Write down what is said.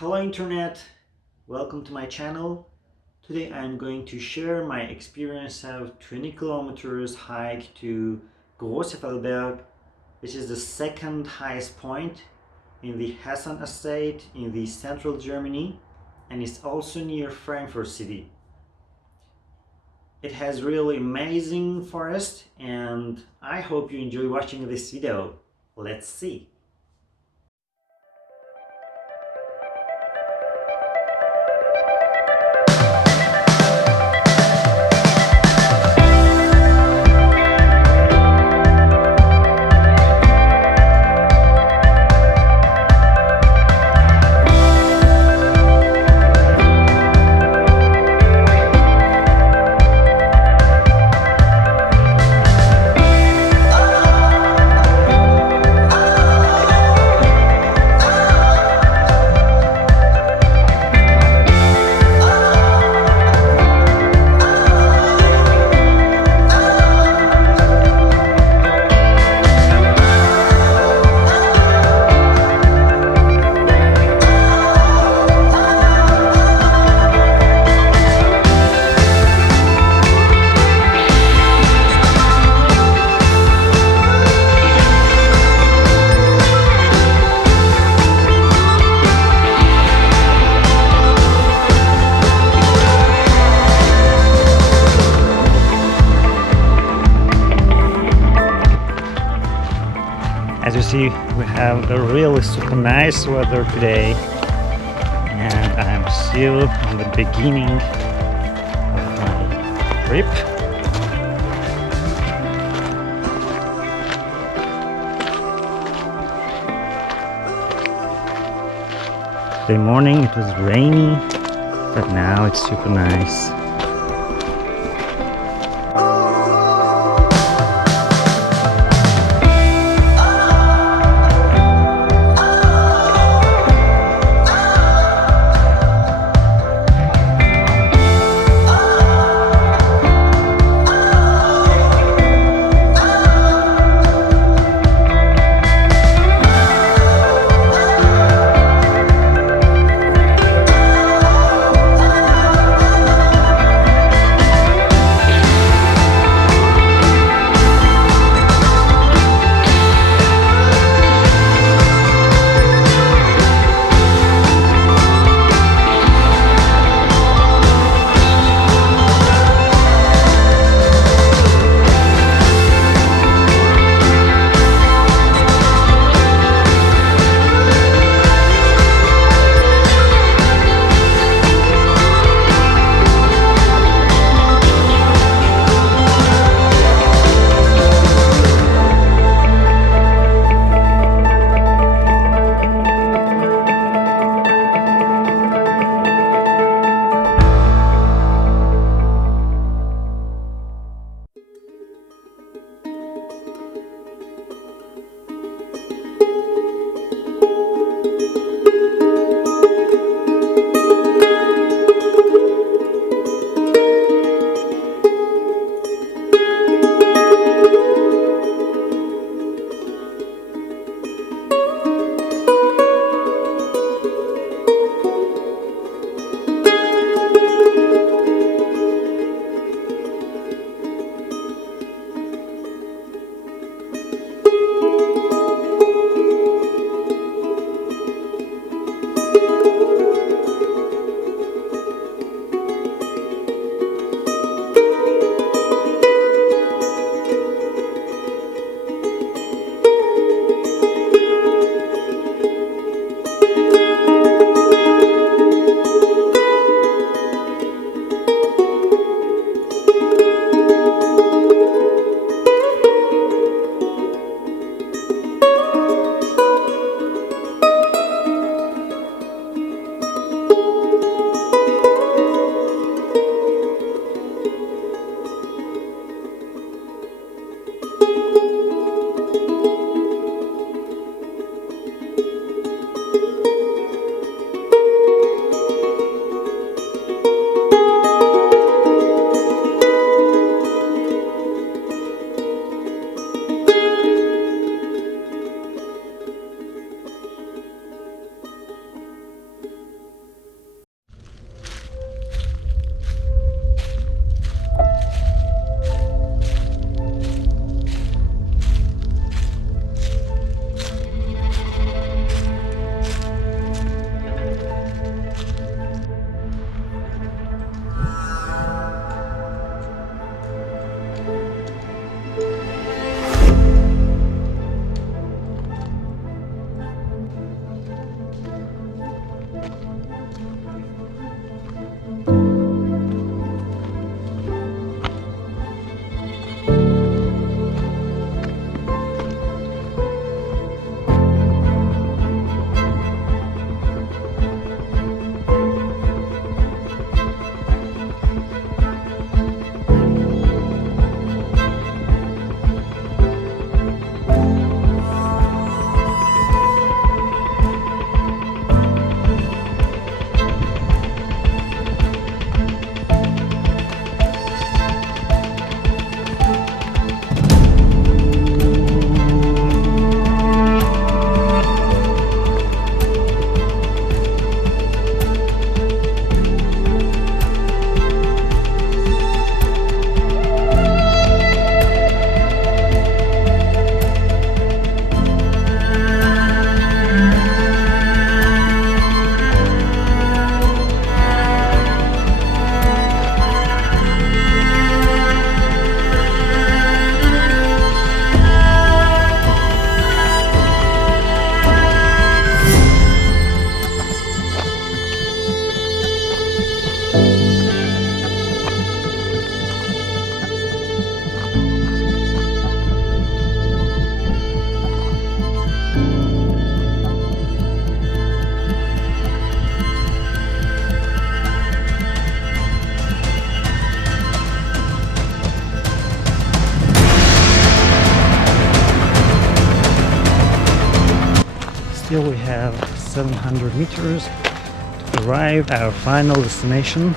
Hello Internet, welcome to my channel. Today I'm going to share my experience of 20 kilometers hike to Großer Feldberg, which is the second highest point in the Hesse state in the central Germany, and it's also near Frankfurt city. It has really amazing forest and I hope you enjoy watching this video. Let's see. As you see, we have a really super nice weather today, and I'm still in the beginning of my trip. Today morning it was rainy, but now it's super nice. 700 meters to arrive at our final destination.